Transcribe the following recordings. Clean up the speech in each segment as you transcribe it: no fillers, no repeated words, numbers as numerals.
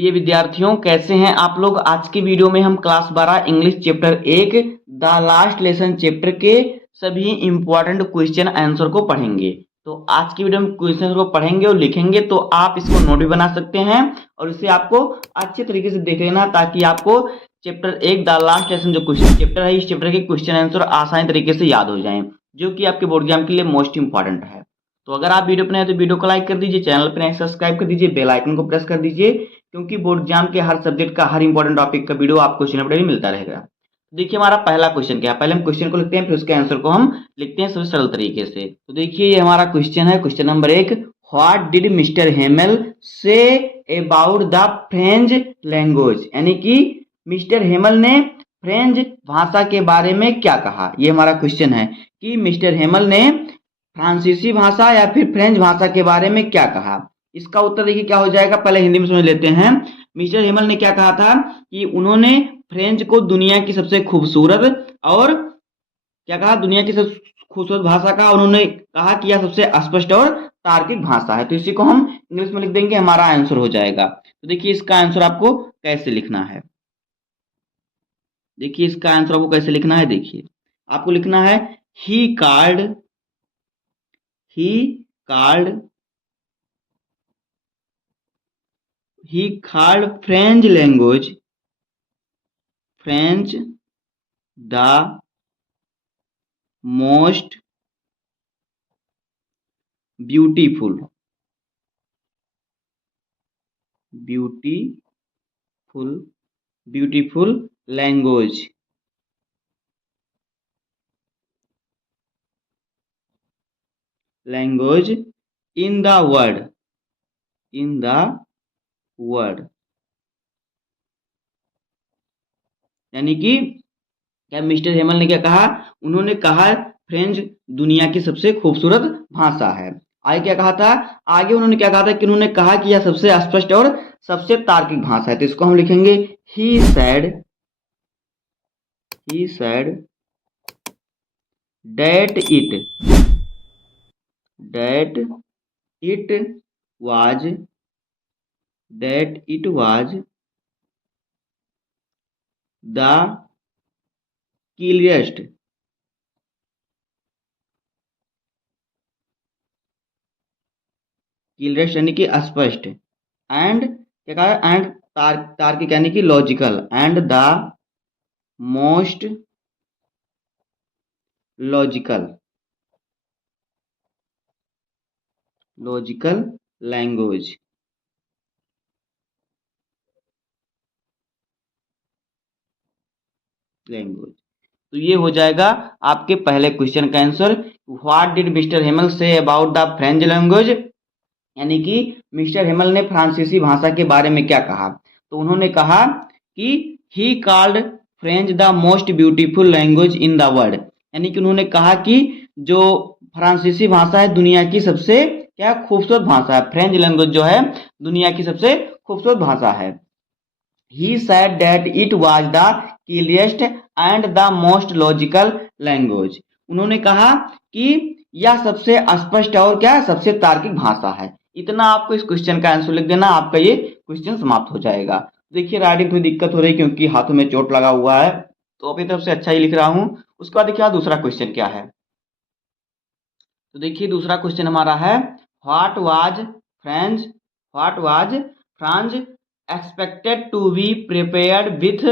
प्रिय विद्यार्थियों, कैसे हैं आप लोग। आज की वीडियो में हम class 12 English chapter 1 the last lesson chapter के सभी इंपॉर्टेंट क्वेश्चन आंसर को पढ़ेंगे। तो आज की वीडियो में क्वेश्चन को पढ़ेंगे और लिखेंगे, तो आप इसको नोट भी बना सकते हैं और इसे आपको अच्छे तरीके से देख लेना, ताकि आपको चैप्टर 1 द लास्ट लेसन जो क्वेश्चन चैप्टर है, इस चैप्टर के क्वेश्चन आंसर आसानी तरीके से याद हो जाएं, जो कि आपके बोर्ड एग्जाम के लिए मोस्ट इंपॉर्टेंट है। तो अगर आप वीडियो पर नए हैं तो वीडियो को लाइक कर दीजिए, चैनल पर नए सब्सक्राइब कर दीजिए, बेल आइकन को प्रेस कर दीजिए, क्योंकि बोर्ड एग्जाम के हर सब्जेक्ट का हर इंपॉर्टेंट टॉपिक का वीडियो आपको चैनल पर मिलता रहेगा। देखिए हमारा पहला क्वेश्चन क्या है, पहले हम क्वेश्चन को लिखते हैं, फिर उसके आंसर को हम लिखते हैं सबसे सरल तरीके से। तो देखिए ये हमारा क्वेश्चन है, question number 1, what did mister Hamel say about the French language, यानी कि मिस्टर हेमल ने फ्रेंच भाषा के बारे में क्या कहा। ये हमारा क्वेश्चन है कि मिस्टर हेमल ने फ्रांसीसी भाषा या फिर फ्रेंच भाषा के बारे में क्या कहा। इसका उत्तर देखिए क्या हो जाएगा, पहले हिंदी में समझ लेते हैं। मिस्टर हेमल ने क्या कहा था कि उन्होंने फ्रेंच को दुनिया की सबसे खूबसूरत और क्या कहा, दुनिया की सबसे खूबसूरत भाषा का, उन्होंने कहा कि यह सबसे स्पष्ट और तार्किक भाषा है। तो इसी को हम इंग्लिश में लिख देंगे, हमारा आंसर हो जाएगा। तो देखिए इसका आंसर आपको कैसे लिखना है, देखिए इसका आंसर आपको कैसे लिखना है। देखिए आपको लिखना है he called French language the most beautiful language in the world। यानी कि क्या मिस्टर हेमल ने क्या कहा, उन्होंने कहा फ्रेंच दुनिया की सबसे खूबसूरत भाषा है। आगे क्या कहा था, आगे उन्होंने क्या कहा था कि उन्होंने कहा कि यह सबसे स्पष्ट और सबसे तार्किक भाषा है। तो इसको हम लिखेंगे he said that it was the clearest यानी कि स्पष्ट, एंड क्या कहा, एंड तार्किक यानी कि logical, and the most logical language. तो ये हो जाएगा आपके पहले क्वेश्चन का answer. What did mister Hamel say about the French language, यानी कि मिस्टर हेमल ने फ्रांसीसी भाषा के बारे में क्या कहा। तो उन्होंने कहा कि he called French the most beautiful language in the world, यानी कि उन्होंने कहा कि जो फ्रांसीसी भाषा है दुनिया की सबसे क्या खूबसूरत भाषा है, फ्रेंच लैंग्वेज जो है दुनिया की सबसे खूबसूरत भाषा है। He said that it was the clearest and the most logical language। उन्होंने कहा कि यह सबसे स्पष्ट और क्या सबसे तार्किक भाषा है। इतना आपको इस क्वेश्चन का आंसर लिख देना, आपका ये क्वेश्चन समाप्त हो जाएगा। देखिए राइटिंग थोड़ी दिक्कत हो रही है क्योंकि हाथों में चोट लगा हुआ है, तो अपनी तरफ से अच्छा ही लिख रहा हूं। उसके बाद देखिए दूसरा क्वेश्चन क्या है। तो देखिए दूसरा क्वेश्चन हमारा है, what was Franz expected to be prepared with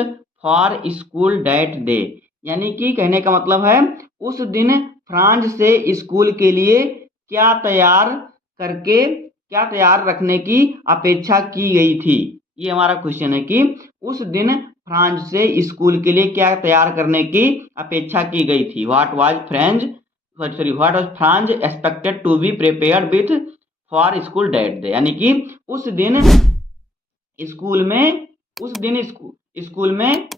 for school that day, यानी कि कहने का मतलब है उस दिन फ्रांस से स्कूल के लिए क्या तैयार रखने की अपेक्षा की गई थी। ये हमारा क्वेश्चन है कि उस दिन फ्रांस से स्कूल के लिए क्या तैयार करने की अपेक्षा की गई थी। What was Franz expected to be prepared with for school that day, यानी कि उस दिन स्कूल में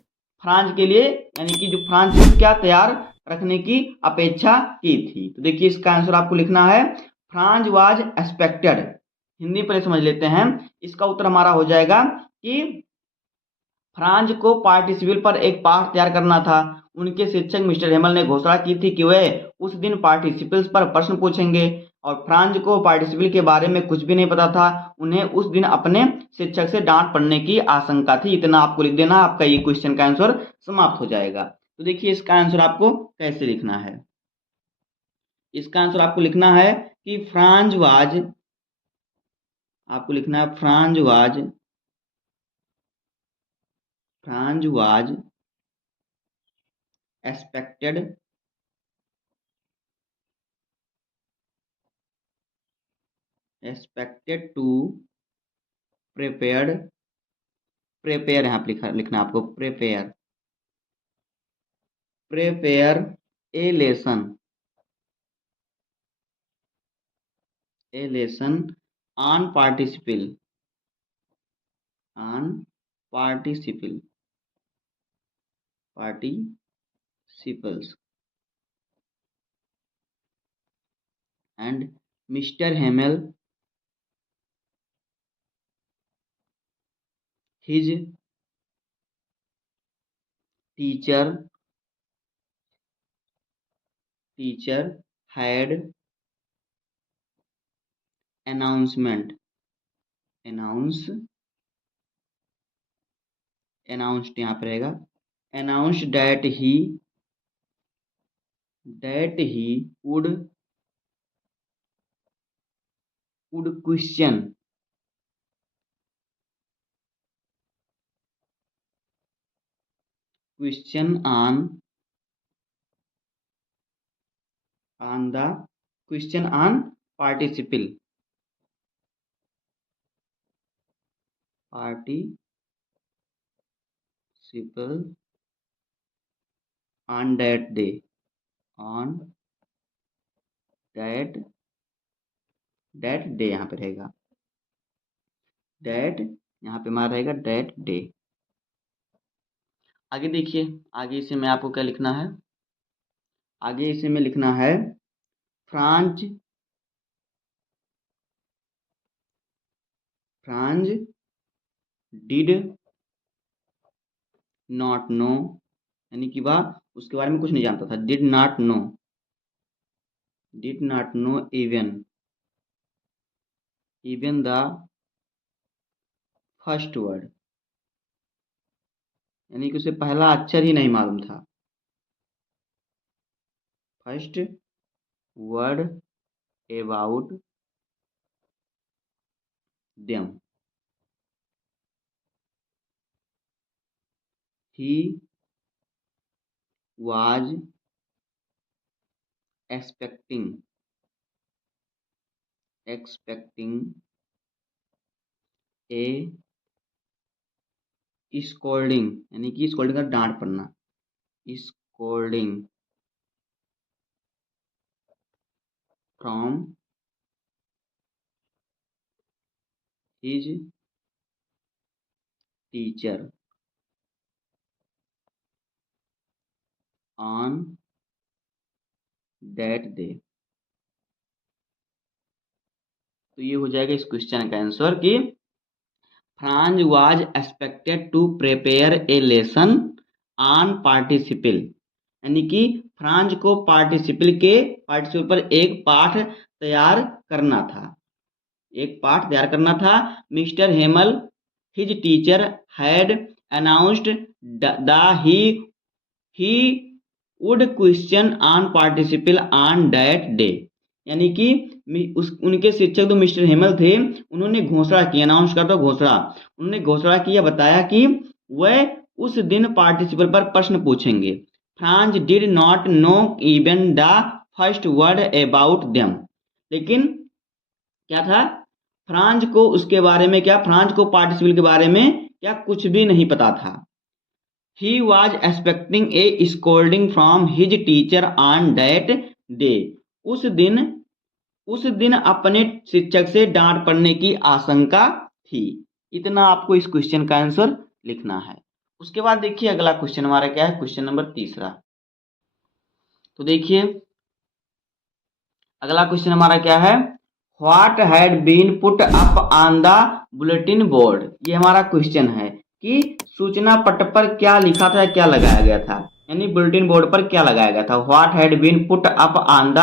फ्रांस के लिए, यानी कि जो फ्रांस को क्या तैयार रखने की अपेक्षा की थी। तो देखिए इसका आंसर आपको लिखना है फ्रांस वाज एक्सपेक्टेड। हिंदी पहले समझ लेते हैं, इसका उत्तर हमारा हो जाएगा कि फ्रांस को पार्टिसिपल पर एक पाठ तैयार करना था। उनके शिक्षक मिस्टर हेमल ने घोषणा की थी कि वे उस दिन पार्टिसिपल्स पर प्रश्न पूछेंगे। और फ्रांज को पार्टिसिपल के बारे में कुछ भी नहीं पता था। उन्हें उस दिन अपने शिक्षक से डांट पड़ने की आशंका थी। इतना आपको लिख देना, आपका ये क्वेश्चन का आंसर समाप्त हो जाएगा। तो देखिए इसका आंसर आपको कैसे लिखना है। इसका आंसर आपको लिखना है कि फ्रांज वाज, आपको लिखना है Franz was expected to prepare यहाँ पे लिखना है आपको prepare A lesson on participles and Mr. Hamel his teacher had announced यहाँ पे रहेगा announced that he would question on participle on that day यहाँ पे रहेगा यहाँ पे हमारा रहेगा that day। आगे देखिए, आगे इसे में आपको क्या लिखना है, आगे इसे में लिखना है फ्रांज डिड नॉट नो, यानी कि वह उसके बारे में कुछ नहीं जानता था। Did not know even the first word, यानी कि उसे पहला अक्षर ही नहीं मालूम था। First word about them, he was expecting a scolding, यानी कि स्कोल्डिंग का डांट पड़ना, scolding from his teacher on that day। तो ये हो जाएगा इस क्वेश्चन का आंसर कि Franz was expected to prepare a lesson on participle, यानी कि फ्रांज को पार्टिसिपल पर एक पाठ तैयार करना था। Mister Hamel his teacher had announced the he would question on participle on that day, यानी कि उनके शिक्षक जो मिस्टर हेमल थे उन्होंने घोषणा की, अनाउंस करता घोषणा, उन्होंने घोषणा की या बताया कि वह उस दिन पार्टिसिपल पर प्रश्न पूछेंगे। Franz did not know even the first word about them, लेकिन क्या था, फ्रांज को उसके बारे में फ्रांज को पार्टिसिपल के बारे में कुछ भी नहीं पता था। He was expecting a scolding from his teacher on that day, उस दिन अपने शिक्षक से डांट पड़ने की आशंका थी। इतना आपको इस क्वेश्चन का आंसर लिखना है। उसके बाद देखिए अगला क्वेश्चन हमारा क्या है, क्वेश्चन नंबर 3। तो देखिए अगला क्वेश्चन हमारा क्या है, what had been put up on the bulletin board. ये हमारा क्वेश्चन है कि सूचना पट पर क्या लिखा था, क्या लगाया गया था, यानी बुलेटिन बोर्ड पर क्या लगाया गया था। What had been put up on the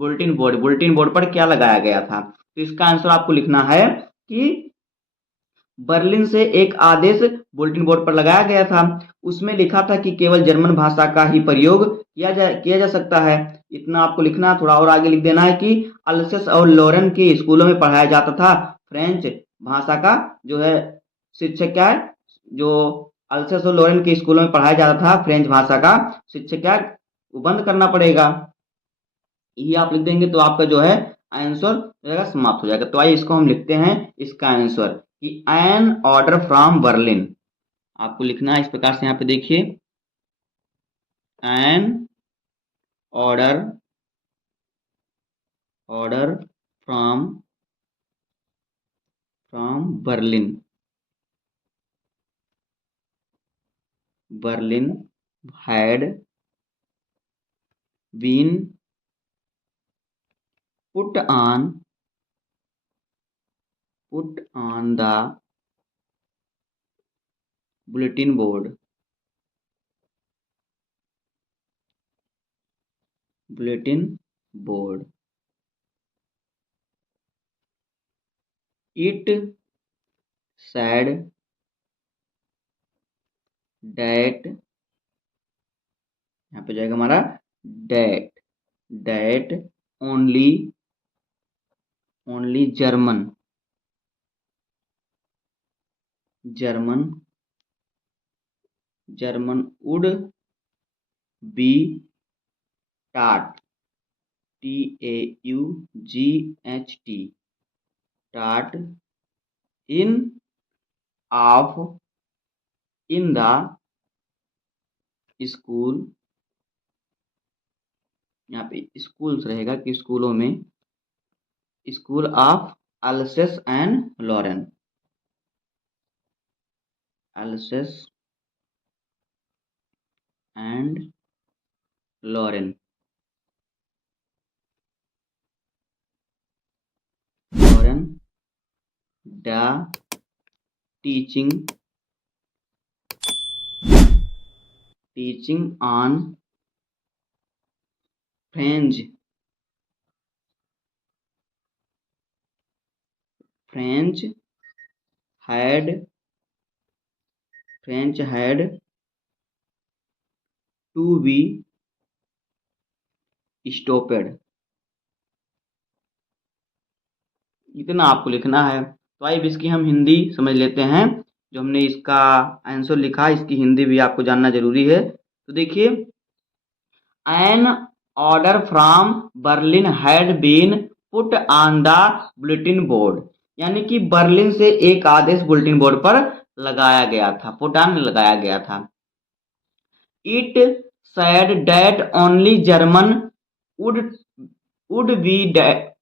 bulletin board पर क्या लगाया गया था? तो इसका आंसर आपको लिखना है कि बर्लिन से एक आदेश बुलेटिन बोर्ड पर लगाया गया था। उसमें लिखा था कि केवल जर्मन भाषा का ही प्रयोग किया जा सकता है। इतना आपको लिखना। थोड़ा और आगे लिख देना है कि अल्सेस और लॉरेन के स्कूलों में पढ़ाया जाता था फ्रेंच भाषा का जो है शिक्षक क्या है, जो अल्सेस और लॉरेन के स्कूलों में पढ़ाया जाता था फ्रेंच भाषा का शिक्षक क्या है, वो बंद करना पड़ेगा। ये आप लिख देंगे तो आपका जो है आंसर जो है समाप्त हो जाएगा। तो आइए इसको हम लिखते हैं इसका आंसर कि एन ऑर्डर फ्रॉम बर्लिन। आपको लिखना है इस प्रकार से, यहाँ पे देखिए an order order from Berlin had been put on the bulletin board it said that, यहाँ पे जाएगा हमारा that only German would be taught taught in the school। यहाँ पे स्कूल्स रहेगा कि स्कूलों में, school of Alsace and Lorraine. Alsace and Lorraine the teaching on French had to be stopped। इतना आपको लिखना है। तो आइए इसकी हम हिंदी समझ लेते हैं। जो हमने इसका आंसर लिखा है इसकी हिंदी भी आपको जानना जरूरी है। तो देखिए an order from Berlin had been put on the bulletin board, यानी कि बर्लिन से एक आदेश बुलेटिन बोर्ड पर लगाया गया था, पुट ऑन लगाया गया था। It said that only German would be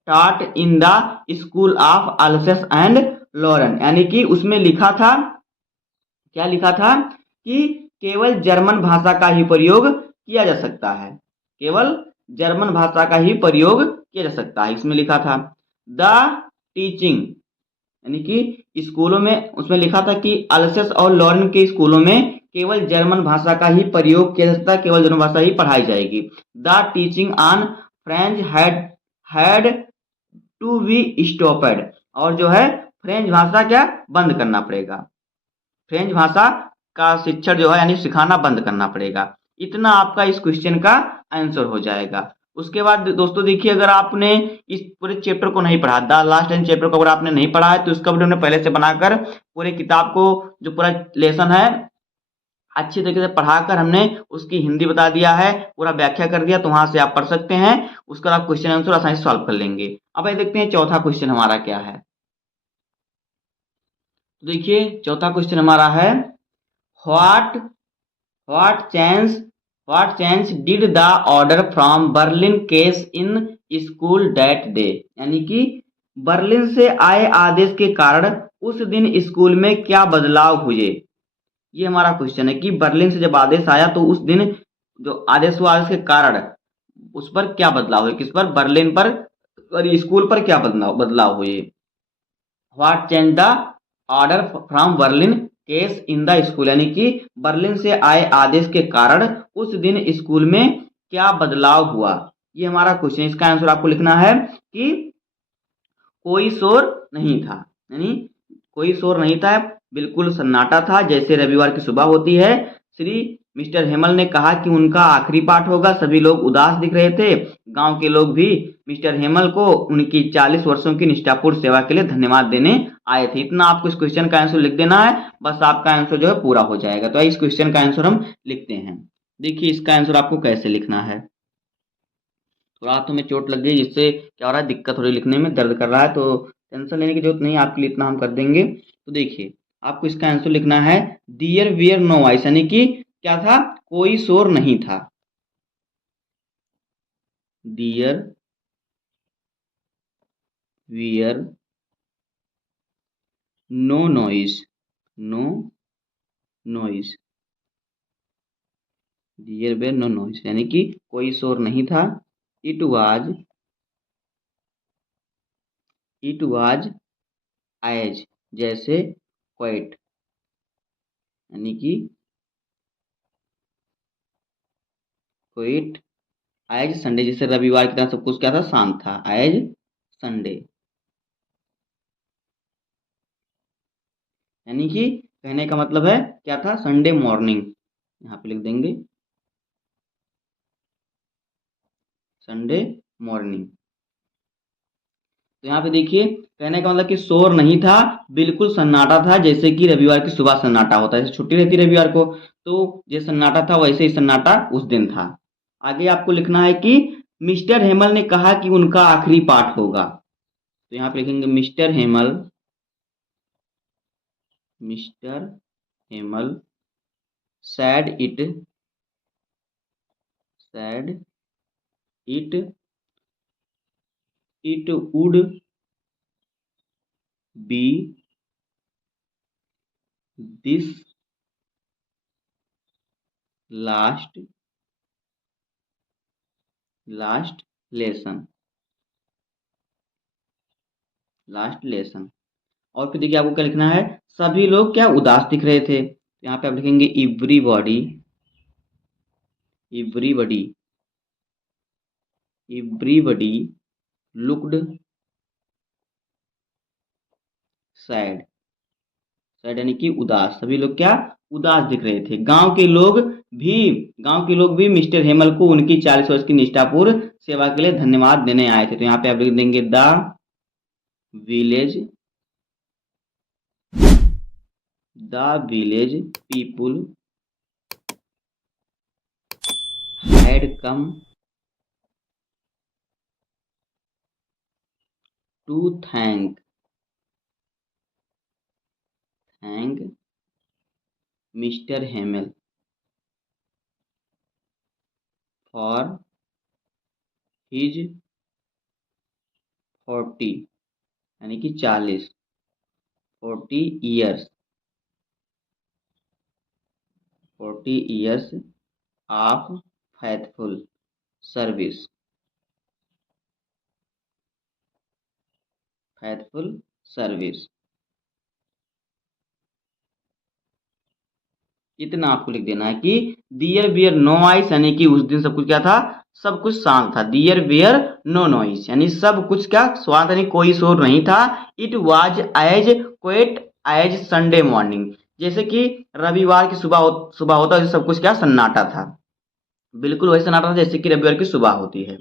taught in the school of Alsace and Lorraine, यानी कि उसमें लिखा था, क्या लिखा था कि केवल जर्मन भाषा का ही प्रयोग किया जा सकता है, केवल जर्मन भाषा का ही प्रयोग किया जा सकता है, इसमें लिखा था। द टीचिंग, यानी कि स्कूलों में उसमें लिखा था कि अल्सेस और लॉरेन के स्कूलों में केवल जर्मन भाषा का ही प्रयोग किया जा सकता है, केवल जर्मन भाषा ही पढ़ाई जाएगी। The teaching on French had to be stopped, और जो है फ्रेंच भाषा क्या बंद करना पड़ेगा, फ्रेंच भाषा का शिक्षण जो है यानी सिखाना बंद करना पड़ेगा। इतना आपका इस क्वेश्चन का आंसर हो जाएगा। उसके बाद दोस्तों देखिए, अगर आपने इस पूरे चैप्टर को नहीं पढ़ा, द लास्ट एंड चैप्टर को अगर आपने नहीं पढ़ा है तो इसका वीडियो हमने पहले से बनाकर पूरे किताब को जो पूरा लेसन है अच्छी तरीके से पढ़ाकर हमने उसकी हिंदी बता दिया है, पूरा व्याख्या कर दिया, तो वहां से आप पढ़ सकते हैं। उसका आप क्वेश्चन आंसर आसानी से सॉल्व कर लेंगे। अब ये देखते हैं चौथा क्वेश्चन हमारा क्या है। तो देखिए चौथा क्वेश्चन हमारा है what change did the order from Berlin case in school that day, यानी कि बर्लिन से आए आदेश के कारण उस दिन स्कूल में क्या बदलाव हुए। ये हमारा क्वेश्चन है कि बर्लिन से जब आदेश आया तो उस दिन जो आदेश हुआ आदेश के कारण उस पर क्या बदलाव हुए, किस पर, बर्लिन पर और स्कूल पर क्या बदलाव हुए। What change the order from Berlin case in the school, यानी कि बर्लिन से आए आदेश के कारण उस दिन स्कूल में क्या बदलाव हुआ, ये हमारा क्वेश्चन। इसका आंसर आपको लिखना है कि कोई शोर नहीं था, यानी कोई शोर नहीं था, बिल्कुल सन्नाटा था, जैसे रविवार की सुबह होती है। श्री मिस्टर हेमल ने कहा कि उनका आखिरी पाठ होगा। सभी लोग उदास दिख रहे थे। गांव के लोग भी मिस्टर हेमल को उनकी 40 वर्षों की निष्ठापूर्ण सेवा के लिए धन्यवाद देने आए थे। इतना आपको इस क्वेश्चन का आंसर लिख देना है, बस आपका आंसर जो है पूरा हो जाएगा। तो इस क्वेश्चन का आंसर हम लिखते हैं। देखिए इसका आंसर आपको कैसे लिखना है। थोड़ा हाथों में चोट लग गई, जिससे क्या हो रहा है, दिक्कत हो रही, लिखने में दर्द कर रहा है, तो टेंशन लेने की जरूरत नहीं, आपके लिए इतना हम कर देंगे। तो देखिए आपको इसका आंसर लिखना है डियर वियर नो वॉइस, यानी कि क्या था, कोई शोर नहीं था। There were no noise, no noise, there were no noise, यानी कि कोई शोर नहीं था। इट वाज एज, जैसे क्वाइट, यानी कि क्वाइट एज संडे, जैसे रविवार की तरह सब कुछ क्या था, शांत था, एज संडे, यानी कि कहने का मतलब है क्या था, संडे मॉर्निंग। यहाँ पे लिख देंगे संडे मॉर्निंग। तो यहाँ पे देखिए कहने का मतलब कि शोर नहीं था, बिल्कुल सन्नाटा था, जैसे कि रविवार की सुबह सन्नाटा होता है, जैसे छुट्टी रहती है रविवार को, तो जैसे सन्नाटा था वैसे ही सन्नाटा उस दिन था। आगे आपको लिखना है कि मिस्टर हेमल ने कहा कि उनका आखिरी पाठ होगा। तो यहाँ पे लिखेंगे mister Hamel said it would be this last lesson। और फिर देखिए आपको क्या लिखना है, सभी लोग क्या उदास दिख रहे थे। तो यहाँ पे आप लिखेंगे एवरीबॉडी लुक्ड सैड, यानी कि उदास, सभी लोग क्या उदास दिख रहे थे। गांव के लोग भी मिस्टर हेमल को उनकी 40 वर्ष की निष्ठापूर्ण सेवा के लिए धन्यवाद देने आए थे। तो यहाँ पे आप लिख देंगे the village people had come to thank mister Hamel for his 40, यानी कि 40 इयर्स ऑफ फेथफुल सर्विस, इतना आपको लिख देना है कि दियर बियर नो आइस, यानी कि उस दिन सब कुछ क्या था, सब कुछ शांत था। दियर बियर नो नॉइस, यानी सब कुछ क्या शांत, यानी कोई शोर नहीं था। It was as quiet as Sunday morning, जैसे कि रविवार की सुबह होता है, सब कुछ क्या सन्नाटा था, बिल्कुल वही सन्नाटा था जैसे कि रविवार की सुबह होती है।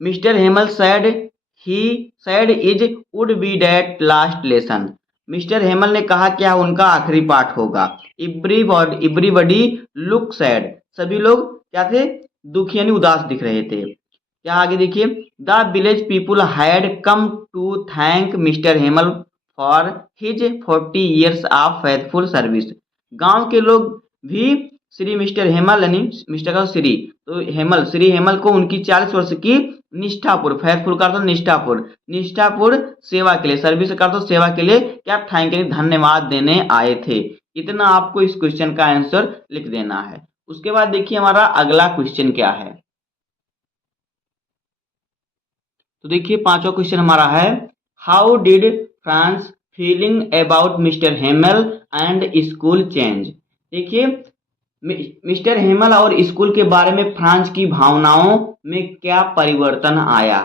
Mister Hamel said is would be that last lesson, mister Hamel ने कहा क्या उनका आखिरी पाठ होगा। एवरीबॉडी लुक सैड, सभी लोग क्या थे, दुखी यानी उदास दिख रहे थे। क्या आगे देखिए, the village people had come to thank mister Hamel for his 40 years of faithful service, गांव के लोग भी श्री मिस्टर हेमल, यानी मिस्टर का श्री, तो श्री हेमल को उनकी 40 वर्ष की निष्ठापूर्ण, फेथफुल का अर्थ निष्ठापूर्ण सेवा के लिए, सर्विस का अर्थ सेवा के लिए क्या थैंक यानी धन्यवाद देने आए थे। इतना आपको इस क्वेश्चन का आंसर लिख देना है। उसके बाद देखिए हमारा अगला क्वेश्चन क्या है। तो देखिए पांचवा क्वेश्चन हमारा है, how did Franz feeling about mister Hamel and school change. देखिए मिस्टर हेमल और स्कूल के बारे में फ्रांस की भावनाओं में क्या परिवर्तन आया?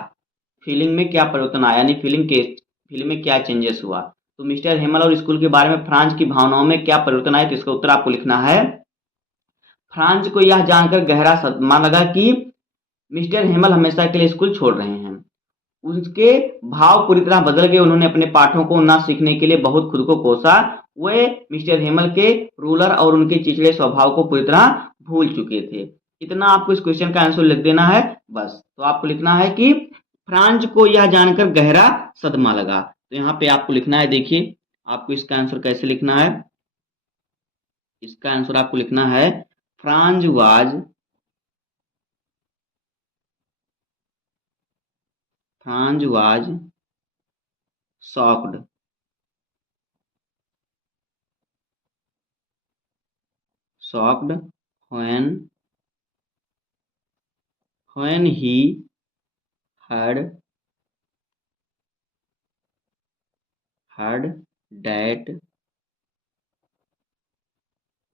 फीलिंग में क्या परिवर्तन आया, यानी फीलिंग में क्या चेंजेस हुआ? तो मिस्टर हेमल और स्कूल के बारे में फ्रांस की भावनाओं में क्या परिवर्तन आया, तो इसका उत्तर आपको लिखना है, फ्रांस को यह जानकर गहरा सदमा लगा कि मिस्टर हेमल हमेशा के लिए स्कूल छोड़ रहे हैं। उसके भाव पूरी तरह बदल गए। उन्होंने अपने पाठों को ना सीखने के लिए बहुत खुद को कोसा। वे मिस्टर हेमल के रूलर और उनके चिड़चिड़े स्वभाव को पूरी तरह भूल चुके थे। इतना आपको इस क्वेश्चन का आंसर लिख देना है बस। तो आपको लिखना है कि फ्रांस को यह जानकर गहरा सदमा लगा। तो यहाँ पे आपको लिखना है, देखिए आपको इसका आंसर कैसे लिखना है। इसका आंसर आपको लिखना है, France was shocked when he heard that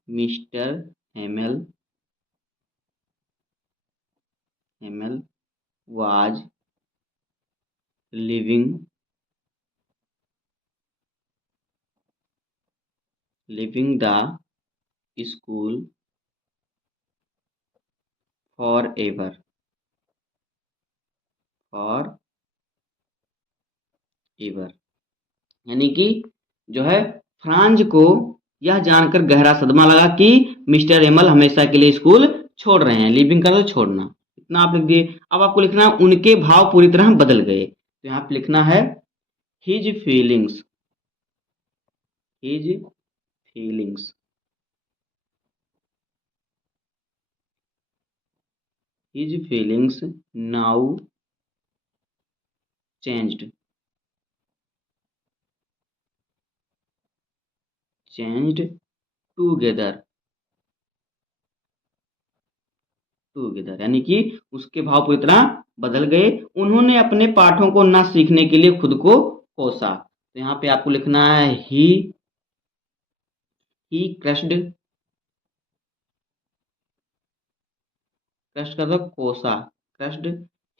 Mr. Hamel was leaving the school forever. यानी कि जो है, फ्रांज को यह जानकर गहरा सदमा लगा कि मिस्टर हेमल हमेशा के लिए स्कूल छोड़ रहे हैं। लिविंग का तो छोड़ना, इतना आप लिख दिए। अब आपको लिखना है, उनके भाव पूरी तरह बदल गए। तो यहाँ पे लिखना है, his feelings now changed together, यानी कि उसके भाव पूरी तरह बदल गए। उन्होंने अपने पाठों को ना सीखने के लिए खुद को कोसा। तो यहाँ पे आपको लिखना है, ही क्रश्ड का तो कोसा, क्रश्ड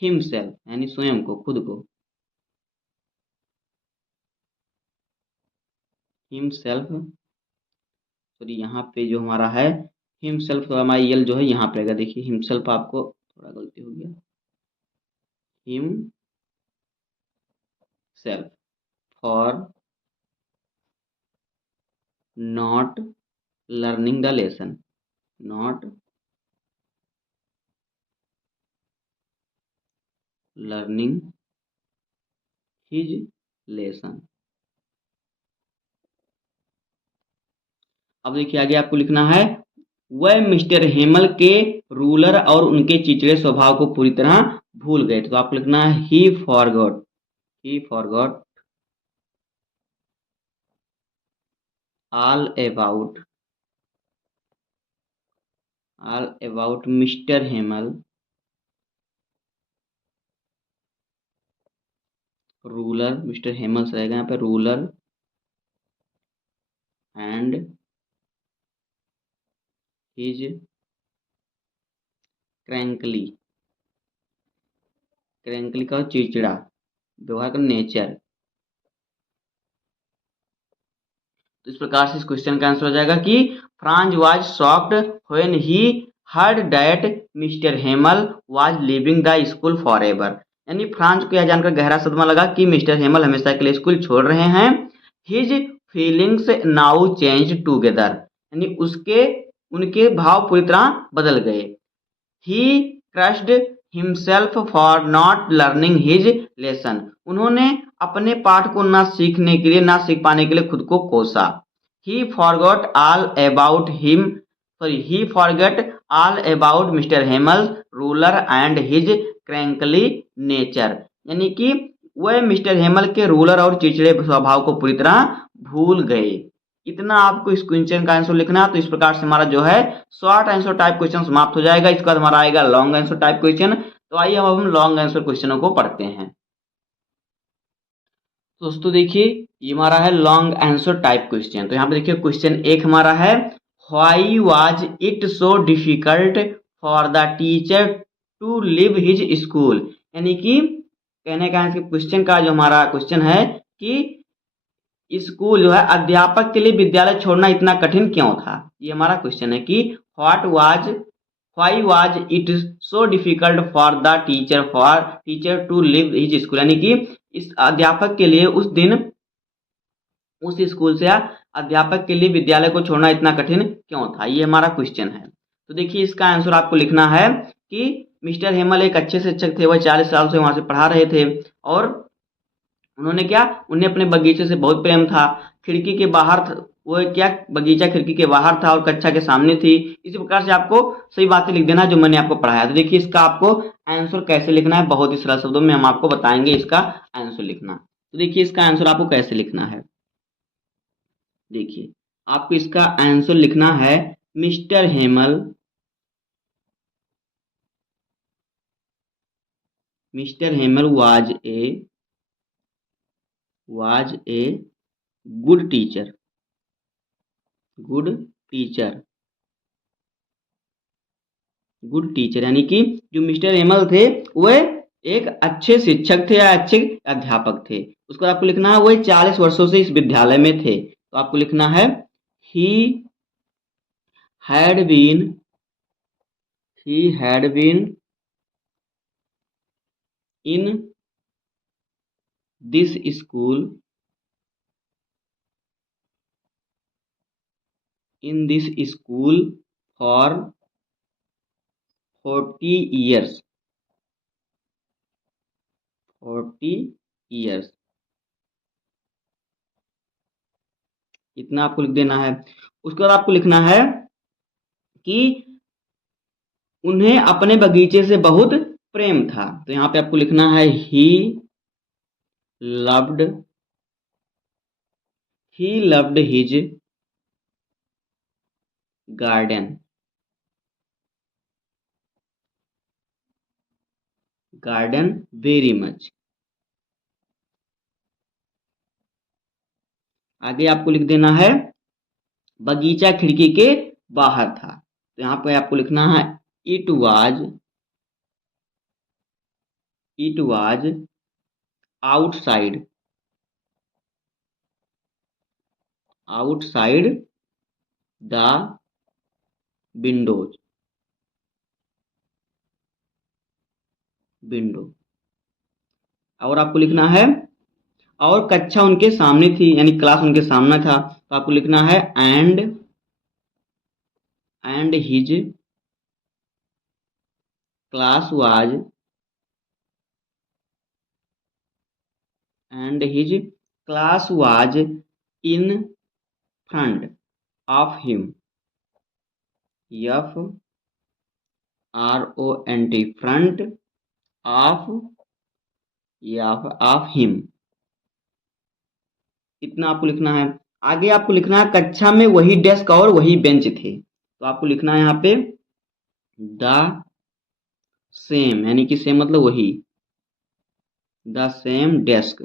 हिमसेल्फ यानी स्वयं को, खुद को, हिमसेल्फ। सॉरी, यहाँ पे जो हमारा है हिमसेल्फ, तो हमारा यल जो है यहाँ पे आएगा। देखिए हिमसेल्फ, आपको थोड़ा गलती हो गया, him self for not learning the lesson, his lesson. अब देखिए आगे आपको लिखना है, वह मिस्टर हेमल के रूलर और उनके चिड़चिड़े स्वभाव को पूरी तरह भूल गए। तो आपको लिखना है, he forgot all about mister Hamel ruler, mister Hamel से रहेगा यहाँ पे, रूलर एंड हिज क्रैंकली का चिड़चिड़ा व्यवहार का नेचर। तो इस प्रकार से इस क्वेश्चन का आंसर हो जाएगा कि Franz was shocked when he heard that mister Hamel was leaving the school forever. यानी फ्रांज को यह जानकर गहरा सदमा लगा कि मिस्टर हेमल हमेशा के लिए स्कूल छोड़ रहे हैं। His feelings now change together, यानी उनके भाव पूरी तरह बदल गए। He crushed himself for not learning his lesson, उन्होंने अपने पाठ को ना सीख पाने के लिए खुद को कोसा। He forgot all about mister Hamel ruler and his crankly nature, यानी कि वह मिस्टर हेमल के रूलर और चिड़चिड़े स्वभाव को पूरी तरह भूल गए। इतना आपको इस क्वेश्चन का आंसर लिखना। तो इस प्रकार से हमारा जो है शॉर्ट आंसर टाइप क्वेश्चन समाप्त हो जाएगा। इसके बाद हमारा आएगा लॉन्ग आंसर टाइप क्वेश्चन। तो आइए अब हम लॉन्ग आंसर क्वेश्चनों को पढ़ते हैं। दोस्तों देखिए, ये हमारा है लॉन्ग आंसर टाइप क्वेश्चन। तो यहाँ पे देखिए क्वेश्चन एक हमारा है, why was it so difficult for the teacher to leave his school. यानी कि कहने का क्वेश्चन का जो हमारा क्वेश्चन है कि स्कूल जो है अध्यापक के लिए विद्यालय छोड़ना इतना कठिन क्यों था। ये हमारा क्वेश्चन है कि why was it so difficult for teacher to leave his school. यानी कि इस अध्यापक के लिए उस दिन उस स्कूल से अध्यापक के लिए विद्यालय को छोड़ना इतना कठिन क्यों था। ये हमारा क्वेश्चन है। तो देखिए इसका आंसर आपको लिखना है कि मिस्टर हेमल एक अच्छे शिक्षक थे। वह 40 साल से वहां से पढ़ा रहे थे और उन्होंने क्या, उन्हें अपने बगीचे से बहुत प्रेम था। खिड़की के बाहर वो क्या, बगीचा खिड़की के बाहर था और कक्षा के सामने थी। इसी प्रकार से आपको सही बातें लिख देना जो मैंने आपको पढ़ाया। तो देखिए इसका आपको आंसर कैसे लिखना है, बहुत ही सरल शब्दों में हम आपको बताएंगे इसका आंसर लिखना। तो देखिए इसका आंसर आपको कैसे लिखना है। देखिए आपको इसका आंसर लिखना है mister Hamel was a good teacher. Good teacher good teacher यानी कि जो मिस्टर हेमल थे वह एक अच्छे शिक्षक थे या अच्छे अध्यापक थे। उसको आपको लिखना है वह 40 वर्षों से इस विद्यालय में थे। तो आपको लिखना है he had been he had been in this school for 40 years 40 years। इतना आपको लिख देना है। उसके बाद आपको लिखना है कि उन्हें अपने बगीचे से बहुत प्रेम था। तो यहाँ पे आपको लिखना है लव्ड ही loved his garden very much. आगे आपको लिख देना है बगीचा खिड़की के बाहर था। तो यहाँ पे आपको लिखना है it was outside the Windows window. और आपको लिखना है और कक्षा उनके सामने थी, यानी क्लास उनके सामने था। तो आपको लिखना है and his class was in front of him. FRONT front of him. इतना आपको लिखना है। आगे आपको लिखना है कक्षा में वही डेस्क और वही बेंच थे। तो आपको लिखना है यहाँ पे द सेम, यानी कि सेम मतलब वही, the same desk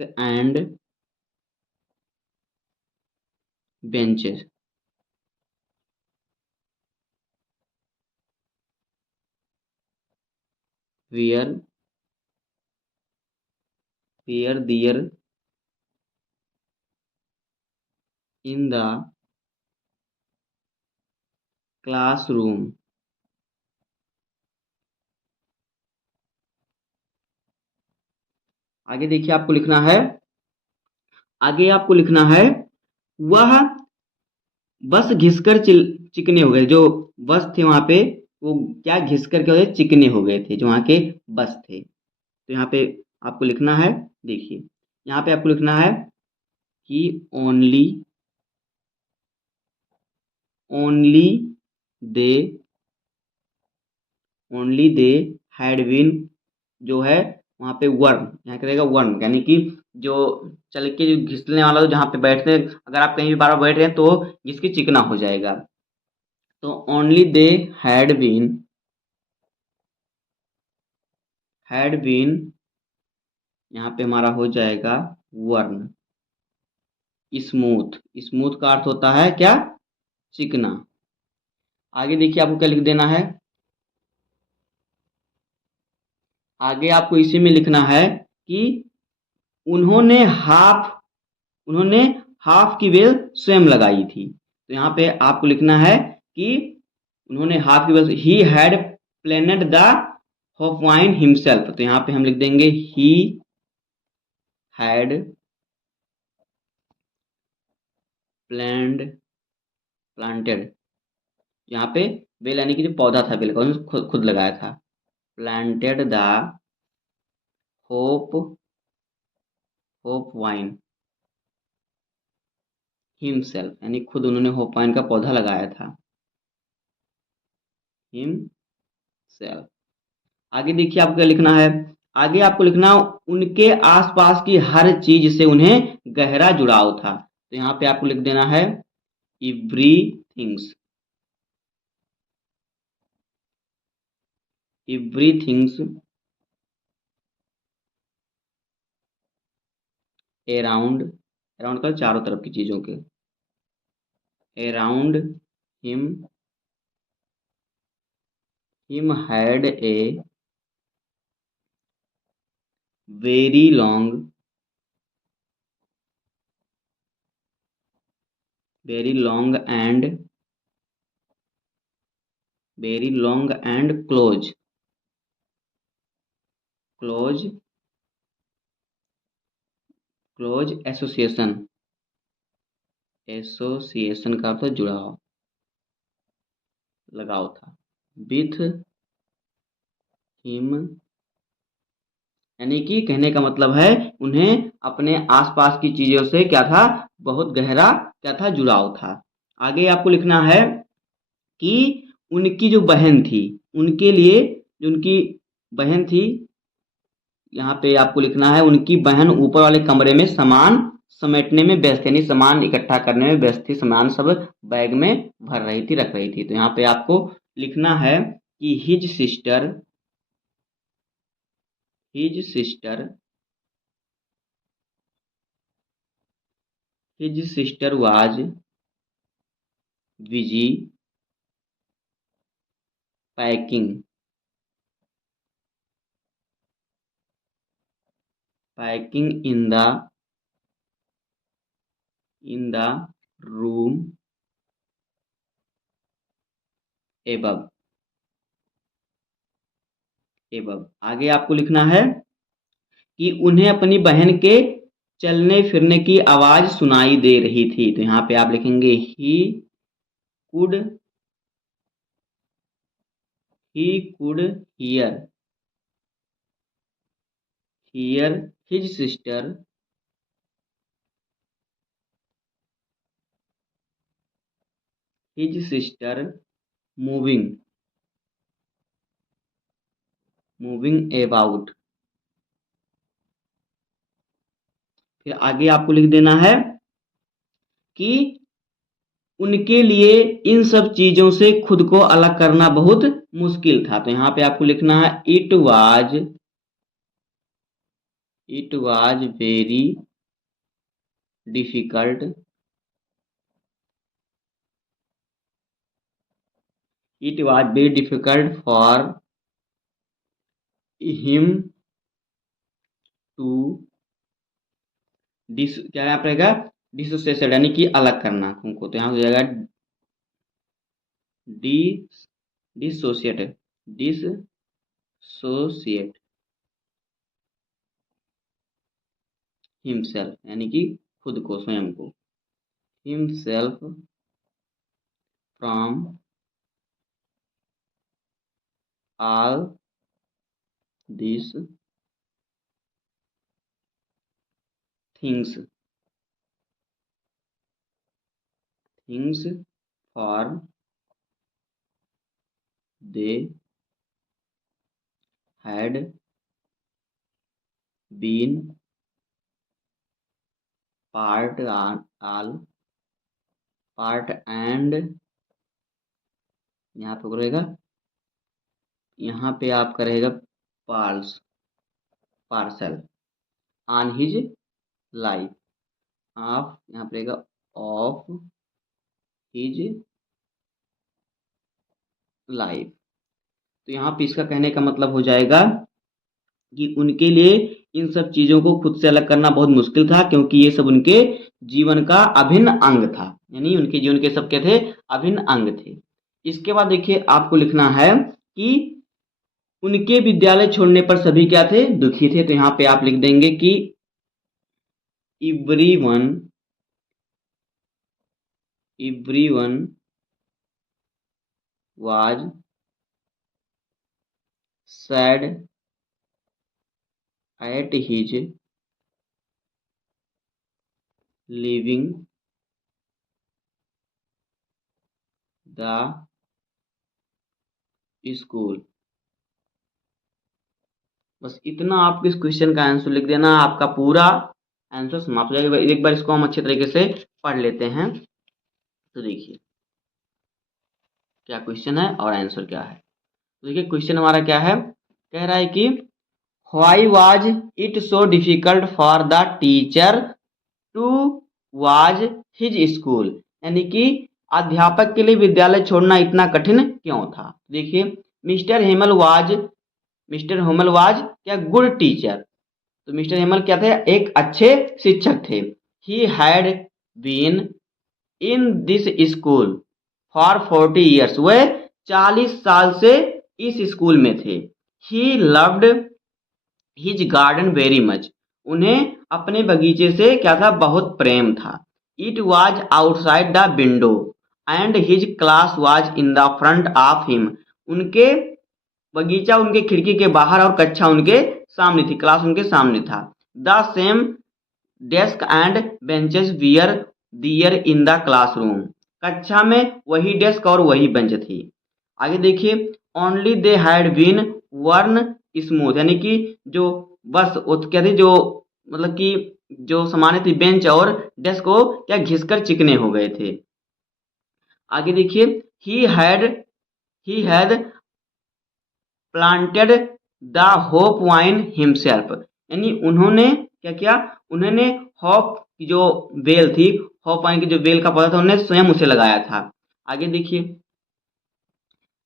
and benches were there in the classroom. आगे देखिए आपको लिखना है, वह बस घिसकर चिकने हो गए। जो बस थे वहां पे वो क्या घिसकर के चिकने हो गए थे, जो वहां के बस थे। तो यहाँ पे आपको लिखना है, देखिए यहाँ पे आपको लिखना है कि ओनली दे हैड बीन, जो है वहां पे वर्म, यहाँ क्या रहेगा वर्म, यानी कि जो चल के जो घिसने वाला, जहाँ पे बैठते हैं, अगर आप कहीं भी बार बार बैठ रहे हैं तो घिस के चिकना हो जाएगा। तो ओनली दे हैड बीन यहाँ पे हमारा हो जाएगा वर्न। स्मूथ। स्मूथ का अर्थ होता है क्या? चिकना। आगे देखिए आपको क्या लिख देना है। आगे आपको इसी में लिखना है कि उन्होंने हाफ उन्होंने हाफ की बेल स्वयं लगाई थी। तो यहाँ पे आपको लिखना है कि उन्होंने हाफ की bell, he had planned the half wine himself. तो यहाँ पे हम लिख देंगे ही हैड प्लैंड प्लांटेड। यहाँ पे बेल यानी कि जो पौधा था बेल का, उसने खुद लगाया था। Planted the hope hope wine himself, यानी खुद उन्होंने होप वाइन का पौधा लगाया था। हिमसेल्फ। आगे देखिए आपको क्या लिखना है। आगे आपको लिखना उनके आसपास की हर चीज से उन्हें गहरा जुड़ाव था। तो यहाँ पे आपको लिख देना है every things. Every things around. Around का चारों तरफ की चीजों के। Around him had a very long very long and close close close association. Association का अर्थ जुड़ाव, लगाव था। विथ हिम, यानी कि कहने का मतलब है उन्हें अपने आसपास की चीजों से क्या था, बहुत गहरा क्या था, जुड़ाव था। आगे आपको लिखना है कि उनकी जो बहन थी, उनके लिए जो उनकी बहन थी, यहाँ पे आपको लिखना है उनकी बहन ऊपर वाले कमरे में सामान समेटने में व्यस्त, यानी सामान इकट्ठा करने में व्यस्त थी, सामान सब बैग में भर रही थी, रख रही थी। तो यहाँ पे आपको लिखना है कि his sister was busy packing in the room above. आगे आपको लिखना है कि उन्हें अपनी बहन के चलने फिरने की आवाज सुनाई दे रही थी। तो यहाँ पे आप लिखेंगे could he could hear his sister moving about. फिर आगे आपको लिख देना है कि उनके लिए इन सब चीजों से खुद को अलग करना बहुत मुश्किल था। तो यहाँ पे आपको लिखना है it was very difficult for him to क्या यहाँ पे रहेगा, डिसोसिएट, यानी कि अलग करना उनको। तो यहाँ हो जाएगा डिसोसिएट डिसोसिएट हिमसेल्फ, यानी कि खुद को, स्वयं को। Himself from all this things for they had been part and, यहाँ पे रहेगा, यहाँ पे आपका रहेगा parcel on his life of, यहाँ पर रहेगा ऑफ हिज लाइफ। तो यहाँ पे इसका कहने का मतलब हो जाएगा कि उनके लिए इन सब चीज़ों को खुद से अलग करना बहुत मुश्किल था, क्योंकि ये सब उनके जीवन का अभिन्न अंग था। यानी उनके जीवन के सब क्या थे? अभिन्न अंग थे। इसके बाद देखिए आपको लिखना है कि उनके विद्यालय छोड़ने पर सभी क्या थे? दुखी थे। तो यहाँ पे आप लिख देंगे कि everyone everyone was sad at his leaving the school. बस इतना आप इस क्वेश्चन का आंसर लिख देना, आपका पूरा आंसर समाप्त हो जाएगा। एक बार इसको हम अच्छे तरीके से पढ़ लेते हैं। तो देखिए क्या क्वेश्चन है और आंसर क्या है। तो देखिए क्वेश्चन हमारा क्या है, कह रहा है कि why was it so difficult for the teacher to was his school, यानी कि अध्यापक के लिए विद्यालय छोड़ना इतना कठिन क्यों था। देखिए मिस्टर हेमल वाज क्या? Good teacher. तो मिस्टर हेमल क्या थे? एक अच्छे शिक्षक थे। He had been in this school for 40 years, वह 40 साल से इस स्कूल में थे। He loved his garden very much, उन्हें अपने बगीचे से क्या था? बहुत प्रेम था। It was outside the window and his class was in the front of him, उनके बगीचा उनके खिड़की के बाहर और कक्षा उनके सामने थी, क्लास उनके सामने था। The same desk and benches were there in the classroom, कक्षा में वही डेस्क और वही बेंच थी। आगे देखिए only they had been worn smooth, यानी कि जो बस क्या थी, जो मतलब कि जो सामान्य थी बेंच और डेस्क को क्या घिसकर चिकने हो गए थे। आगे देखिए he had planted the hope wine himself, यानी उन्होंने क्या किया? उन्होंने होप की जो बेल थी, होप वाइन की जो बेल का पौधा था, उन्होंने स्वयं उसे लगाया था। आगे देखिए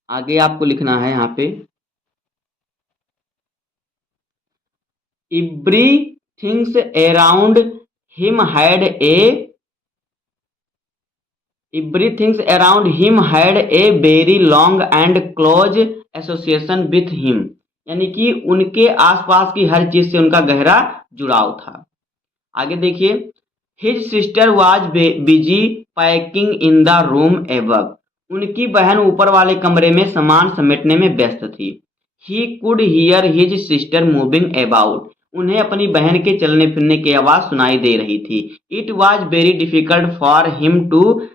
आगे आपको लिखना है यहाँ पे every things around him had a Everything around him had a very long and close association with him, यानी कि उनके आसपास की हर चीज से उनका गहरा जुड़ाव था। आगे देखिए his sister was busy packing in the room above, उनकी बहन ऊपर वाले कमरे में सामान समेटने में व्यस्त थी। He could hear his sister moving about, उन्हें अपनी बहन के चलने फिरने की आवाज सुनाई दे रही थी। It was very difficult for him to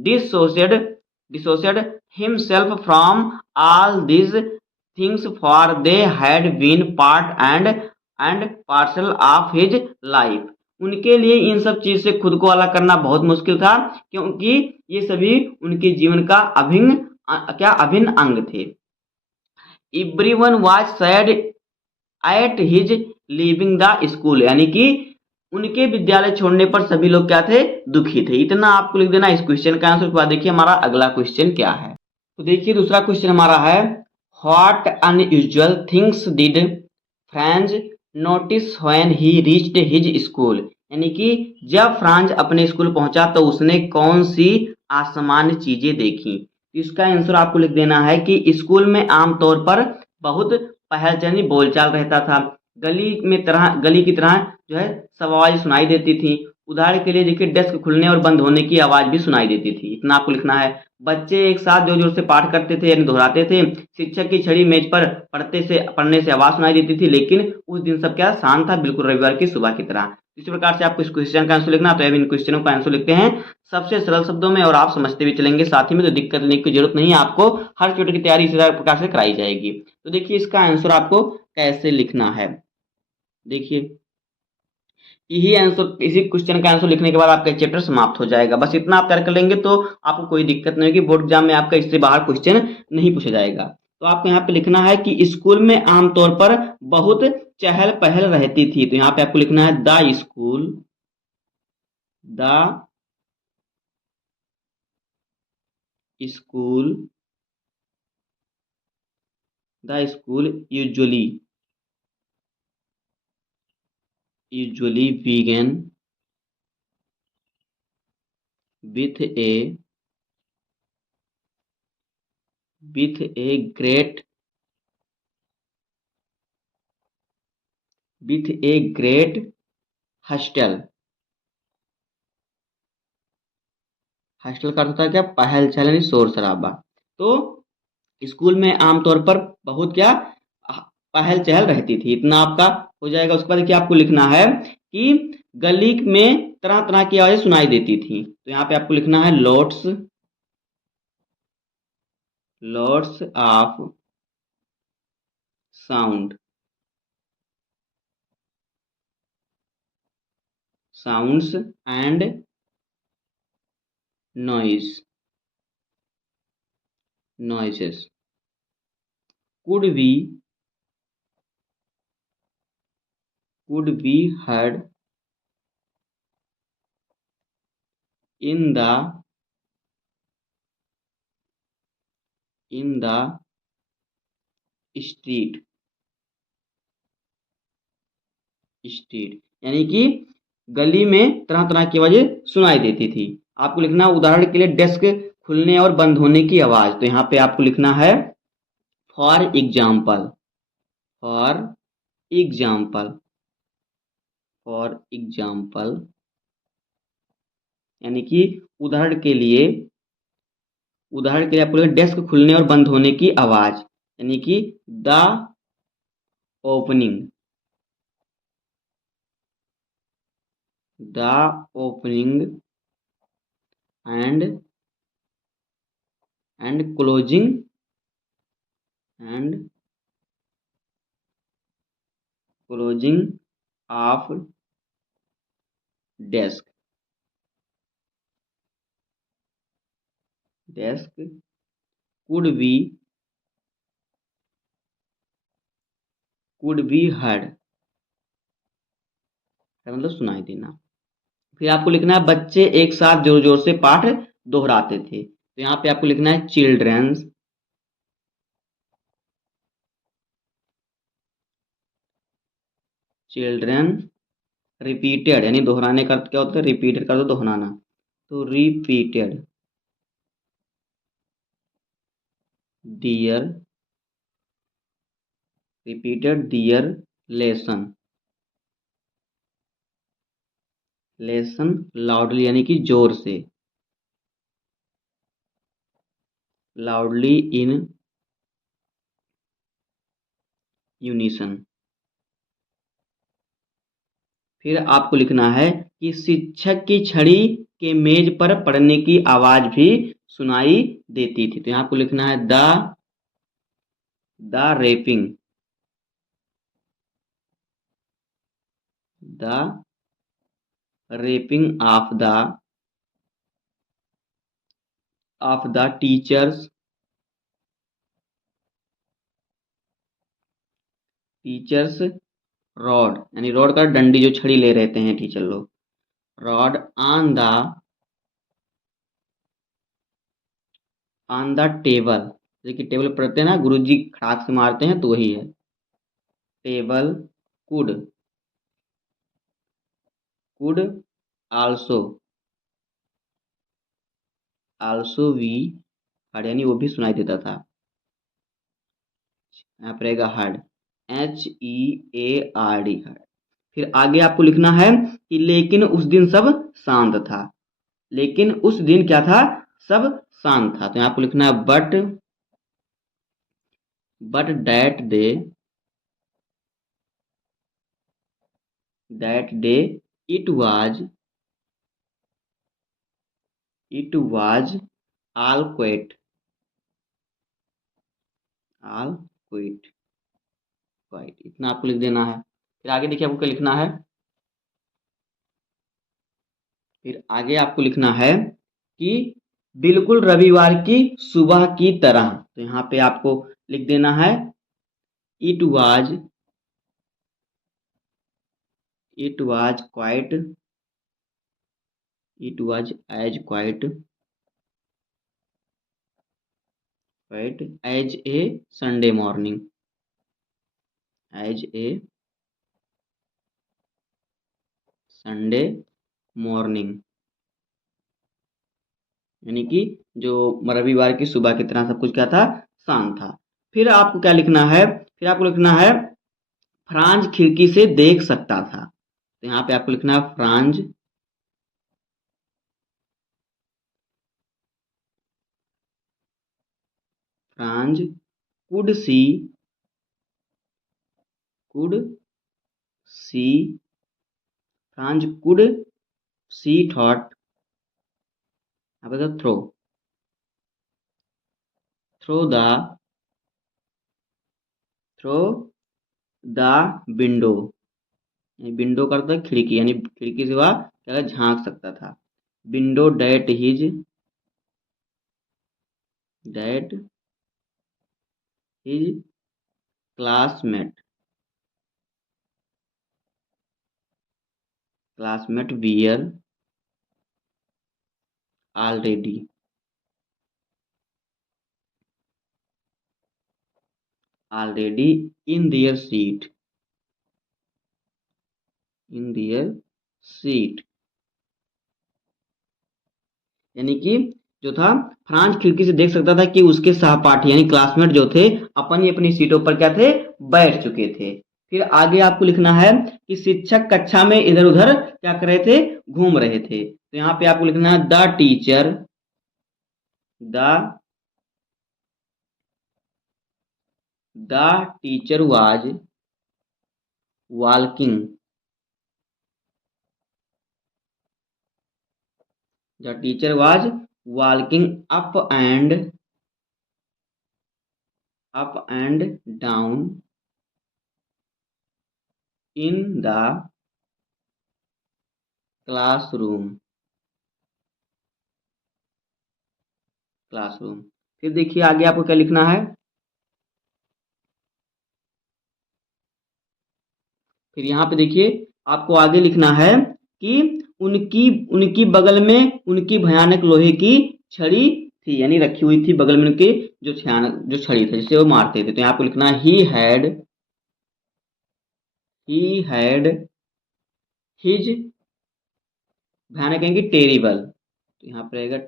dissociate himself from all these things for they had been part and parcel of his life, उनके लिए इन सब चीज से खुद को अलग करना बहुत मुश्किल था, क्योंकि ये सभी उनके जीवन का अभिन्न अंग थे। Everyone was sad at his leaving the school, यानी कि उनके विद्यालय छोड़ने पर सभी लोग क्या थे? दुखी थे। इतना आपको लिख देना इस क्वेश्चन का आंसर। के बाद देखिए हमारा अगला क्वेश्चन क्या है। तो देखिए दूसरा क्वेश्चन हमारा है what unusual things did Franz notice when he reached his school, यानी कि जब फ्रांज अपने स्कूल पहुंचा तो उसने कौन सी असामान्य चीजें देखी। इसका आंसर आपको लिख देना है कि स्कूल में आमतौर पर बहुत पहलचलनी बोलचाल रहता था। गली की तरह जो है सब आवाज सुनाई देती थी। उदाहरण के लिए देखिए डेस्क खुलने और बंद होने की आवाज भी सुनाई देती थी। इतना आपको लिखना है। बच्चे एक साथ जोर जोर से पाठ करते थे यानी दोहराते थे। शिक्षक की छड़ी मेज पर पढ़ने से आवाज सुनाई देती थी, लेकिन उस दिन सब क्या शांत था, बिल्कुल रविवार की सुबह की तरह। इसी प्रकार से आपको इस क्वेश्चन का आंसर लिखना। तो अब इन क्वेश्चनों का आंसर लिखते हैं सबसे सरल शब्दों में और आप समझते भी चलेंगे साथ ही में, तो दिक्कत लेने की जरूरत नहीं है। आपको हर चैप्टर की तैयारी इसी प्रकार से कराई जाएगी। तो देखिए इसका आंसर आपको कैसे लिखना है। देखिए यही आंसर, इसी क्वेश्चन का आंसर लिखने के बाद आपका चैप्टर समाप्त हो जाएगा। बस इतना आप तैयार कर लेंगे तो आपको कोई दिक्कत नहीं होगी। बोर्ड एग्जाम में आपका इससे बाहर क्वेश्चन नहीं पूछा जाएगा। तो आपको यहाँ पे लिखना है कि स्कूल में आमतौर पर बहुत चहल पहल रहती थी। तो यहाँ पे आपको लिखना है the school the school usually begin with a great hustle। Hostel का अर्थ होता है क्या? पहल चहल यानी शोर शराबा। तो स्कूल में आमतौर पर बहुत क्या पहल चहल रहती थी। इतना आपका हो जाएगा। उसके बाद क्या आपको लिखना है कि गली में तरह तरह की आवाजें सुनाई देती थी। तो यहाँ पे आपको लिखना है lots of sound sounds and noises could be heard in the street यानी कि गली में तरह तरह की आवाजें सुनाई देती थी। आपको लिखना है उदाहरण के लिए डेस्क खुलने और बंद होने की आवाज। तो यहाँ पे आपको लिखना है फॉर एग्जाम्पल फॉर एग्जाम्पल यानी कि उदाहरण के लिए आपको लिखना डेस्क खुलने और बंद होने की आवाज यानी कि the opening and closing of desk could be heard मतलब सुनाई देना। फिर आपको लिखना है बच्चे एक साथ जोर जोर से पाठ दोहराते थे। तो यहाँ पे आपको लिखना है चिल्ड्रंस रिपीटेड यानी दोहराने का अर्थ क्या होता है? रिपीटेड का तो दोहराना। तो रिपीटेड दियर लेसन लाउडली यानी कि जोर से लाउडली इन यूनिसन। फिर आपको लिखना है कि शिक्षक की छड़ी के मेज पर पड़ने की आवाज भी सुनाई देती थी। तो यहाँ आपको लिखना है the rapping of the teacher's rod यानी रॉड का डंडी जो छड़ी ले रहते हैं टीचर लोग। रॉड ऑन द टेबल देखिए टेबल पर पढ़ते हैं ना गुरुजी खड़ाक से मारते हैं तो वही है। Table could also we heard यानी वो भी सुनाई देता था। यहाँ पर रहेगा हर्ड HEARD हर्ड। फिर आगे आपको लिखना है कि लेकिन उस दिन सब शांत था। लेकिन उस दिन क्या था? सब शांत था। तो यहाँ आपको लिखना है but that day it was all quite इतना आपको लिख देना है। फिर आगे देखिए आपको क्या लिखना है। फिर आगे आपको लिखना है कि बिल्कुल रविवार की सुबह की तरह। तो यहाँ पे आपको लिख देना है it was quite it was as quite as a Sunday morning, as a Sunday morning, यानी कि जो रविवार की सुबह की तरह सब कुछ क्या था, शांत था। फिर आपको क्या लिखना है, फिर आपको लिखना है फ्रांज खिड़की से देख सकता था। तो यहाँ पे आपको लिखना है Franz could see Franz could see thought, अब through the through the window, window का अर्थ है खिड़की, यानी खिड़की से वह क्या है, झांक सकता था। Window that his classmate were already in their seat, यानी कि जो था फ्रांस खिड़की से देख सकता था कि उसके सहपाठी यानी क्लासमेट जो थे अपनी अपनी सीटों पर क्या थे, बैठ चुके थे। फिर आगे आपको लिखना है कि शिक्षक कक्षा में इधर उधर क्या कर रहे थे, घूम रहे थे। तो यहाँ पे आपको लिखना है the teacher was walking the teacher was walking up and down in the classroom. फिर देखिए आगे आपको क्या लिखना है, फिर यहाँ पे देखिए आपको आगे लिखना है कि उनकी उनकी बगल में उनकी भयानक लोहे की छड़ी थी, यानी रखी हुई थी बगल में उनके जो छड़ी थी जिससे वो मारते थे। तो यहाँ पे लिखना है ही हैड हिज, भयानक कहेंगे टेरिबल, तो यहाँ पर रहेगा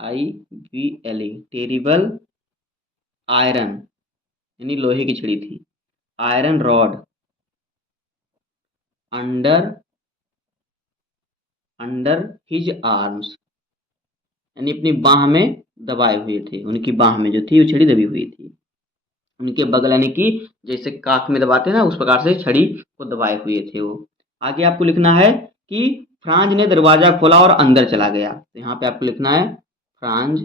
TERRIBLE, टेरिबल आयरन, यानी लोहे की छड़ी थी, iron rod under under his arms, यानी अपनी बाह में दबाए हुए थे, उनकी बाह में जो थी वो छड़ी दबी हुई थी, उनके बगल यानी कि जैसे काख में दबाते हैं ना उस प्रकार से छड़ी को दबाए हुए थे वो। आगे आपको लिखना है कि फ्रांज ने दरवाजा खोला और अंदर चला गया। तो यहाँ पे आपको लिखना है फ्रांज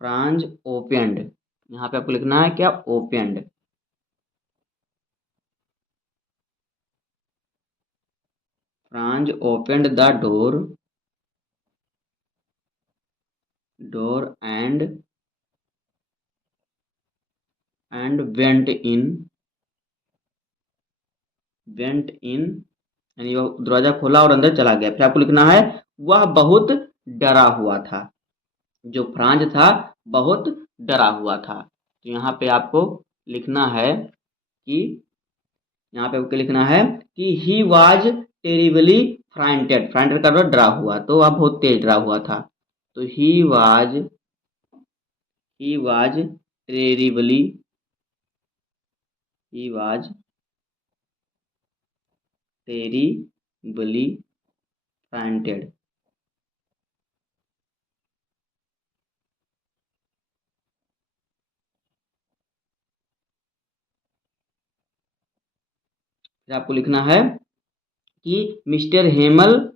फ्रांज ओपेंड, यहाँ पे आपको लिखना है क्या, opened, Franz opened the door and went in, यानी वो दरवाजा खोला और अंदर चला गया। फिर आपको लिखना है वह बहुत डरा हुआ था, जो फ्रांज था बहुत डरा हुआ था। तो यहाँ पे आपको लिखना है कि यहाँ पे आपको लिखना है कि ही वाज टेरिबली फ्राइंटेड का मतलब डरा हुआ, तो वह बहुत तेज डरा हुआ था। तो he was terribly he was terribly frightened. फिर आपको लिखना है कि मिस्टर हेमल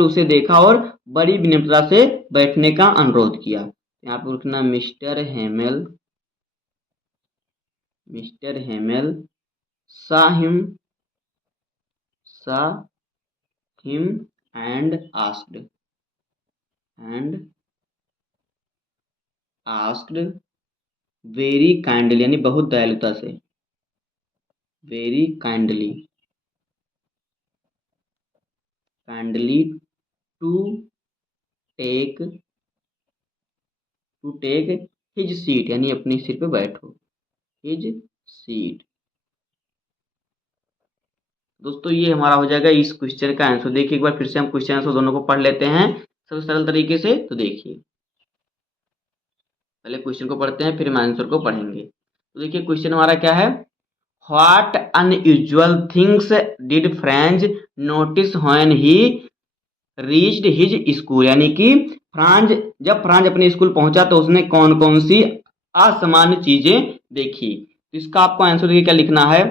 उसे देखा और बड़ी विनम्रता से बैठने का अनुरोध किया। यहाँ पर लिखना mister Hamel saw him saw him and asked very kindly, यानी बहुत दयालुता से, very kindly kindly to take his seat, यानी अपनी सीट पे बैठो, हिज सीट। दोस्तों ये हमारा हो जाएगा इस क्वेश्चन का आंसर। देखिए एक बार फिर से हम क्वेश्चन आंसर दोनों को पढ़ लेते हैं सबसे सरल तरीके से। तो देखिए पहले क्वेश्चन को पढ़ते हैं फिर हम आंसर को पढ़ेंगे। तो देखिए क्वेश्चन हमारा क्या है, what unusual things did Franz notice when he reached his school, यानी कि जब फ्रांज अपने स्कूल पहुंचा तो उसने कौन कौन सी असामान्य चीजें देखी। तो इसका आपको आंसर देखिए क्या लिखना है,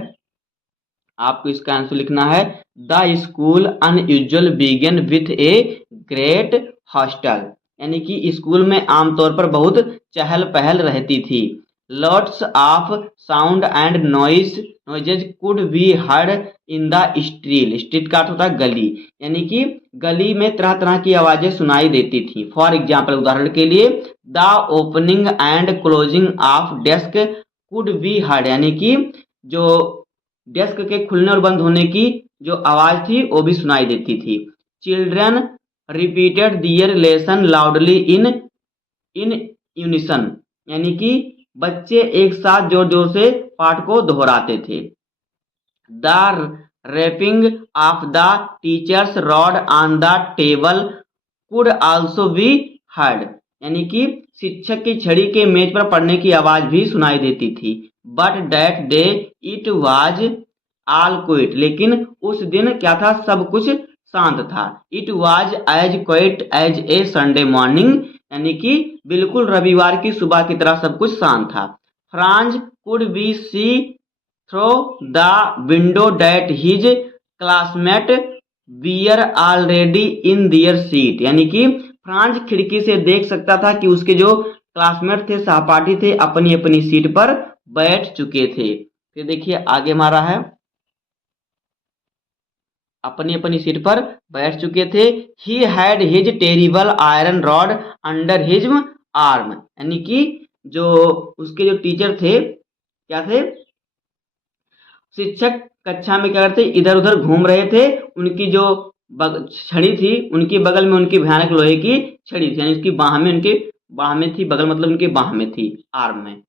आपको इसका आंसर लिखना है the school unusual began with a great hostel, यानी कि स्कूल में आमतौर पर बहुत चहल पहल रहती थी। Lots of sound and noises could be heard in the street का अर्थ होता है गली, यानी कि गली में तरह तरह की आवाजें सुनाई देती थी। फॉर एग्जाम्पल उदाहरण के लिए the opening and closing of desk could be heard, यानी कि जो डेस्क के खुलने और बंद होने की जो आवाज थी वो भी सुनाई देती थी। Children repeated their lesson loudly in unison, यानी कि बच्चे एक साथ जोर जोर से पाठ को दोहराते थे। The rapping of the teacher's rod on the table could also be heard, यानी कि शिक्षक की छड़ी के मेज पर पढ़ने की आवाज भी सुनाई देती थी। But that day it was all quit, लेकिन उस दिन क्या था, सब कुछ शांत था। It was as quite as a Sunday morning, यानी कि बिल्कुल रविवार की सुबह की तरह सब कुछ शांत था। Franz could be see through the window that his classmate were already in their seat, यानी कि फ्रांज खिड़की से देख सकता था कि उसके जो क्लासमेट थे, सहपाठी थे, अपनी अपनी सीट पर बैठ चुके थे। फिर देखिए आगे हमारा है अपनी अपनी सीट पर बैठ चुके थे। He had his terrible iron rod under his arm, यानी कि जो उसके जो टीचर थे क्या थे, शिक्षक कक्षा में क्या करते इधर उधर घूम रहे थे, उनकी जो छड़ी थी उनकी बगल में उनकी भयानक लोहे की छड़ी थी, यानी उसकी बाह में थी, बगल मतलब उनके बाह में थी, आर्म में।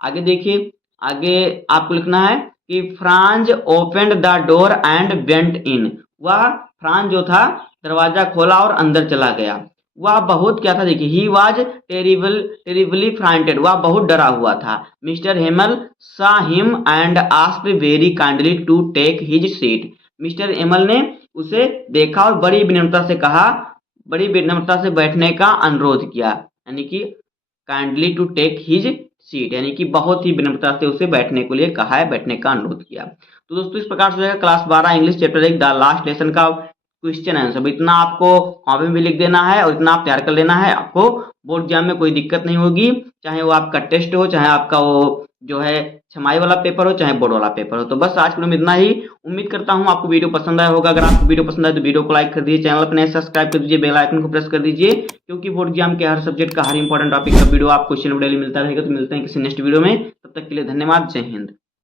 आगे देखिए आगे आपको लिखना है कि Franz opened the door and went in, वह फ्रांज जो था दरवाजा खोला और अंदर चला गया। वह बहुत क्या था, देखिए ही वाज टेरिबली फ्राइटेड, वह बहुत डरा हुआ था। Mister Hamel saw him and asked very kindly to take his seat, mister Hamel ने उसे देखा और बड़ी विनम्रता से कहा, बड़ी विनम्रता से बैठने का अनुरोध किया, यानी कि kindly to take his seat, यानी कि बहुत ही विनम्रता से उसे बैठने के लिए कहा है, बैठने का अनुरोध किया। तो दोस्तों इस प्रकार से class 12 English chapter 1 the last lesson का क्वेश्चन आंसर इतना आपको कॉपी में भी लिख देना है और इतना आप तैयार कर लेना है। आपको बोर्ड एग्जाम में कोई दिक्कत नहीं होगी, चाहे वो आपका टेस्ट हो, चाहे आपका वो जो है छमाई वाला पेपर हो, चाहे बोर्ड वाला पेपर हो। तो बस आज के लिए इतना ही, उम्मीद करता हूँ आपको वीडियो पसंद आया होगा। अगर आपको वीडियो पसंद आए तो वीडियो को लाइक कर दीजिए, चैनल पर नए सब्सक्राइब कर दीजिए, बेल आइकन को प्रेस कर दीजिए, क्योंकि बोर्ड एग्जाम के हर सब्जेक्ट का हर इंपॉर्टेंट टॉपिक का वीडियो आपको क्वेश्चन डेली मिलता रहेगा। तो मिलते हैं किसी नेक्स्ट वीडियो में, तब तक के लिए धन्यवाद, जय हिंद।